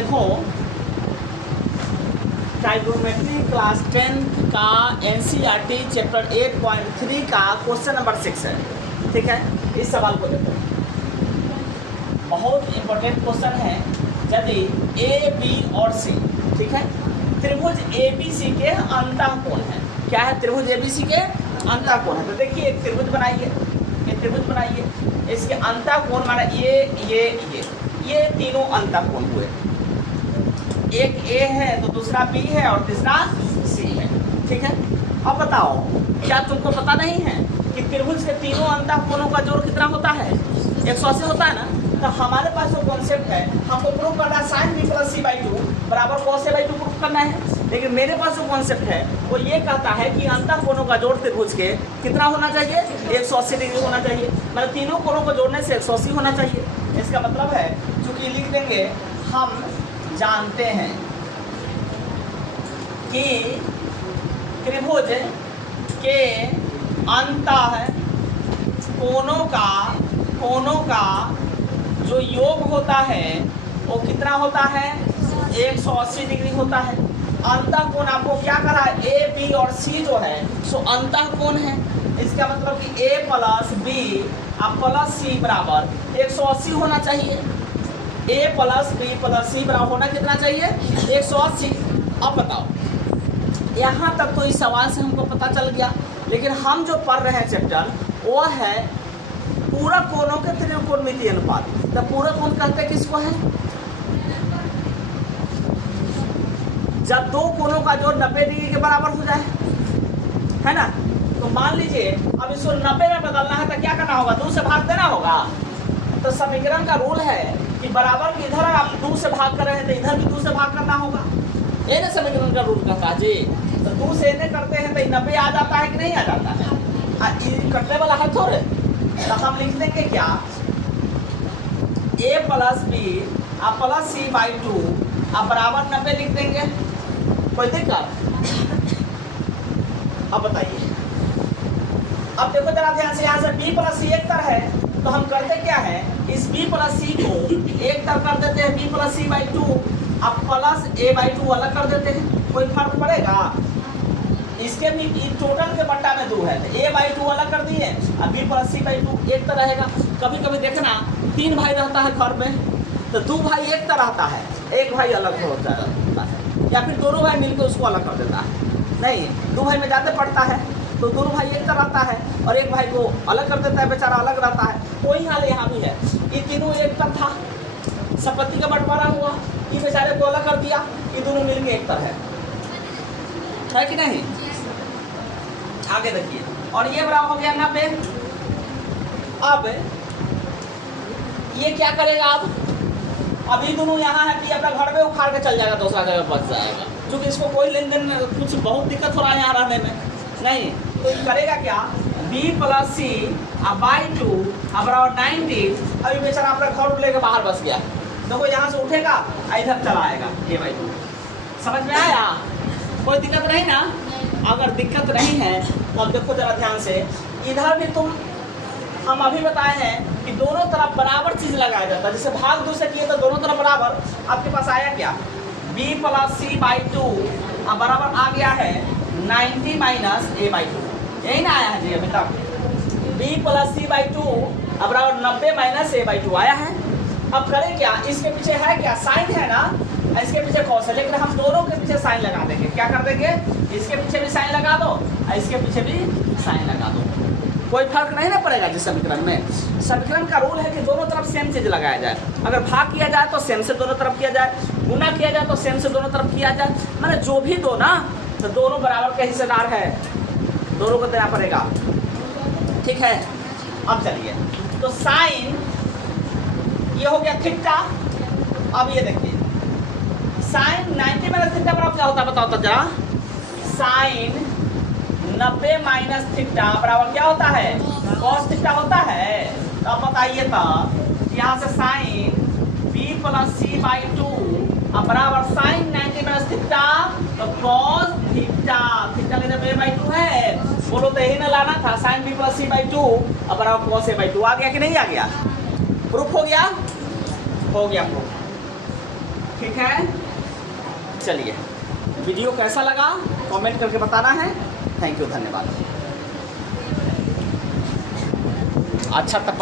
देखो trigonometry class 10 का NCERT chapter 8.3 का क्वेश्चन नंबर 6 है। ठीक है, इस सवाल को देखो, बहुत इंपॉर्टेंट क्वेश्चन है। यदि ए बी और सी, ठीक है, त्रिभुज ए बी सी के अंतःकोण है। क्या है? त्रिभुज ए बी सी के अंतःकोण है। तो देखिए एक त्रिभुज बनाइए, एक त्रिभुज बनाइए, इसके अंतःकोण माना ये तीनों अंतःकोण हुए। एक ए है तो दूसरा बी है और तीसरा सी है। ठीक है, अब बताओ क्या तुमको पता नहीं है कि त्रिभुज के तीनों अंतःकोणों का जोड़ कितना होता है? 180 होता है ना। तो हमारे पास जो कॉन्सेप्ट है, हमको प्रूव करना है sine B plus C by two बराबर cos A by two prove करना है। लेकिन मेरे पास जो कॉन्सेप्ट है वो ये कहता है कि अंतःकोणों का जोड़ त्रिभुज के कितना होना चाहिए? 180 डिग्री होना चाहिए। मतलब तीनों कोणों को जोड़ने से 180 होना चाहिए। इसका मतलब है, चूंकि लिख देंगे, हम जानते हैं कि त्रिभुज के अंतःकोणों का जो योग होता है वो कितना होता है? 180 डिग्री होता है। अंतःकोण आपको क्या करा है? ए बी और सी जो है सो अंतःकोण है। इसका मतलब कि ए प्लस बी प्लस सी बराबर 180 होना चाहिए। ए प्लस बी प्लस सी बराबर होना कितना चाहिए? 180। अब बताओ, यहाँ तक तो इस सवाल से हमको पता चल गया। लेकिन हम जो पढ़ रहे हैं चैप्टर वो है पूरक कोणों के त्रिकोणमितीय अनुपात। तो पूरक कोण कहते किसको है? जब दो कोणों का जोड़ 90 डिग्री के बराबर हो जाए, है ना। तो मान लीजिए अब इसको 90 में बदलना है तो क्या करना होगा? 2 से भाग देना होगा। तो समीकरण का रूल है कि बराबर की इधर आप 2 से भाग कर रहे हैं तो इधर भी 2 से भाग करना होगा। ये ना समीकरण का रूल कहता है जी। तो 2 से इन्हें करते हैं तो 90 आ जाता है कि नहीं आ जाता है? कटने वाला है थोड़े। तो हम लिख देंगे क्या? A plus B plus C by two बराबर 90 लिख देंगे। कोई दिक्कत? अब बताइए, अब देखो जरा ध्यान से, यहाँ से बी प्लस सी एक तर है तो हम करते क्या है? इस b प्लस सी को एक तरफ कर देते हैं, b plus C by two अब प्लस ए बाई टू अलग कर देते हैं। कोई फर्क पड़ेगा? इसके भी टोटल के बट्टा में 2 है तो ए बाई टू अलग कर दिए, अब b plus C by two एक तरह रहेगा। कभी कभी देखना 3 भाई रहता है घर में तो 2 भाई एक तरह रहता है, एक भाई अलग होता है, या फिर दोनों भाई मिलकर उसको अलग कर देता है। नहीं, 2 भाई में ज़्यादा पड़ता है तो दोनों भाई एक तरह रहता है और एक भाई को अलग कर देता है, बेचारा अलग रहता है। वही हाल यहाँ भी है। ये तीनों एक तर था, संपत्ति का बंटवारा हुआ, ये बेचारे को अलग कर दिया, ये दोनों मिलके एक तर है कि नहीं? आगे देखिए, और ये बराबर हो गया 90। अब ये क्या करेगा? अब ये दोनों यहाँ है कि अपना घर में उखाड़ के चल जाएगा, दूसरा जगह बच जाएगा। क्योंकि इसको कोई लेन देन कुछ बहुत दिक्कत हो रहा है यहाँ रहने में नहीं। तो ये करेगा क्या? b plus C by two बराबर 90। अभी बेचारा अपना घर लेके बाहर बस गया। देखो यहाँ से उठेगा इधर चला आएगा ए बाई टू। समझ में आया? कोई दिक्कत नहीं ना? अगर दिक्कत नहीं है तो अब देखो जरा ध्यान से, इधर भी हम अभी बताए हैं कि दोनों तरफ बराबर चीज़ लगाया जाता है। जैसे भाग 2 से किए तो दोनों तरफ बराबर। आपके पास आया क्या? b plus C by two बराबर आ गया है 90 माइनस ए बाई टू। यही ना आया है जी अभी तक? b plus C by two बराबर 90 माइनस ए बाई टू आया है। अब करें क्या? इसके पीछे है क्या? साइन है ना, इसके पीछे कॉस है, लेकिन हम दोनों के पीछे साइन लगा देंगे। क्या कर देंगे? इसके पीछे भी साइन लगा दो और इसके पीछे भी साइन लगा दो। कोई फर्क नहीं ना पड़ेगा जिस समीकरण में। समीकरण का रूल है कि दोनों तरफ सेम चीज लगाया जाए। अगर भाग किया जाए तो सेम से दोनों तरफ किया जाए, गुना किया जाए तो सेम से दोनों तरफ किया जाए। मैंने जो भी दो ना तो दोनों बराबर के हिस्सेदार है, दोनों को देना पड़ेगा। ठीक है, अब चलिए, तो साइन ये हो गया थीटा। अब ये देखिए साइन 90 माइनस थीटा बराबर क्या होता है? बताओ तो जरा। साइन 90 माइनस थीटा बराबर क्या होता है? कॉस थीटा होता है। तो अब बताइए तो यहाँ से sine b plus C by two बराबर साइन 90 माइनस थीटा तो कॉस थीटा। थीटा लेने पे बाई टू है, बोलो तो यही ना लाना था। Sine b plus C by two बराबर कॉस ए बाई टू। आ गया कि नहीं आ गया? प्रूफ हो गया? हो गया प्रूफ। ठीक है, चलिए वीडियो कैसा लगा कमेंट करके बताना है। थैंक यू, धन्यवाद। अच्छा तब